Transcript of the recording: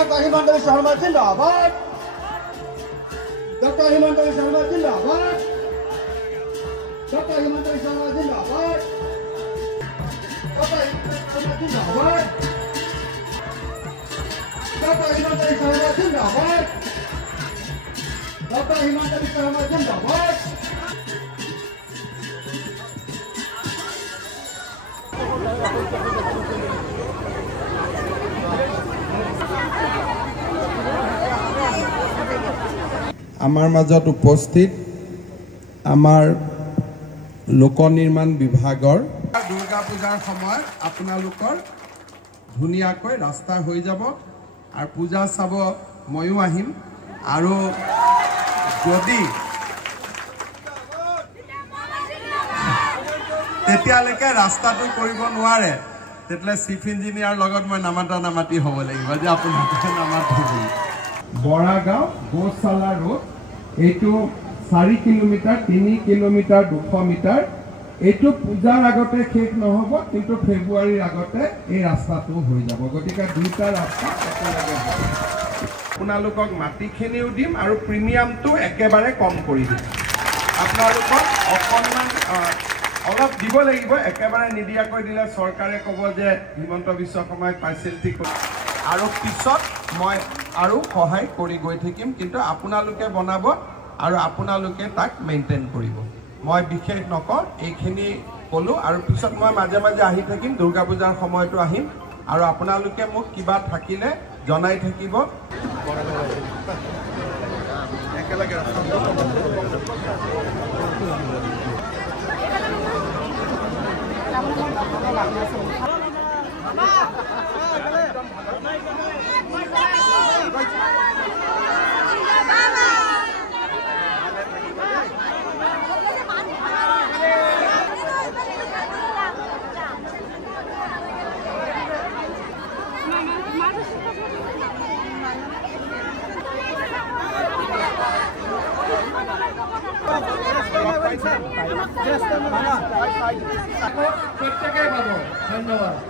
Dr. Himanta Biswa Sarma Zindabad. Dr. Himanta Biswa Sarma Zindabad. Dr. Himanta Biswa Sarma Zindabad. Dr. Himanta Biswa Sarma Zindabad. Dr. Himanta Biswa Sarma Zindabad. আমাৰ মাজত উপস্থিত আমাৰ লোক নিৰ্মাণ বিভাগৰ দুৰ্গা পূজাৰ সময়ত আপোনালোকৰ ধুনীয়াকৈ ৰাস্তা হৈ যাব আৰু পূজা চাব ময়ো আহিম আৰু যদি তেতিয়ালৈকে ৰাস্তাটো কৰিব নোৱাৰে তেতিয়ালে চিফ ইঞ্জিনিয়াৰ লগত মই নামাতি হ'ব লাগিব যে আপোনালোকে নামাতিব বৰাগাঁও গোশালা ৰোড এইটো 4 কিলোমিটাৰ 3 কিলোমিটাৰ 200 মিটাৰ এইটো পূজাৰ আগতে শেষ নহব কিন্তু ফেব্ৰুৱাৰীৰ আগতে এই ৰাস্তাটো হৈ যাব গতিকে দুটা ৰাস্তা একেলগে হ'ব আপোনালোকক মাটিখিনিও দিম আৰু প্ৰিমিয়ামটো একেবাৰে কম কৰি দিম আপোনালোকক অকণমান অলপ দিব লাগিব একেবাৰে নিদিয়াকৈ দিলে চৰকাৰে ক'ব যে হিমন্ত বিশ্ব শৰ্মাই পাইছিল ঠিক আৰু পিছত মই আৰু সহায় কৰি গৈ থাকিম কিন্তু আপোনালোকে বনাব আৰু আপোনালোকে তাক মেইনটেইন কৰিব মই বিশেষ নকওঁ এইখিনি ক'লো আৰু পিছত মই মাজে মাজে আহি থাকিম দুৰ্গা পূজাৰ সময়তো আহিম আৰু আপোনালোকে মোক কিবা থাকিলে জনাই থাকিব একেলগে প্ৰত্যেকেই পাবো ধন্যবাদ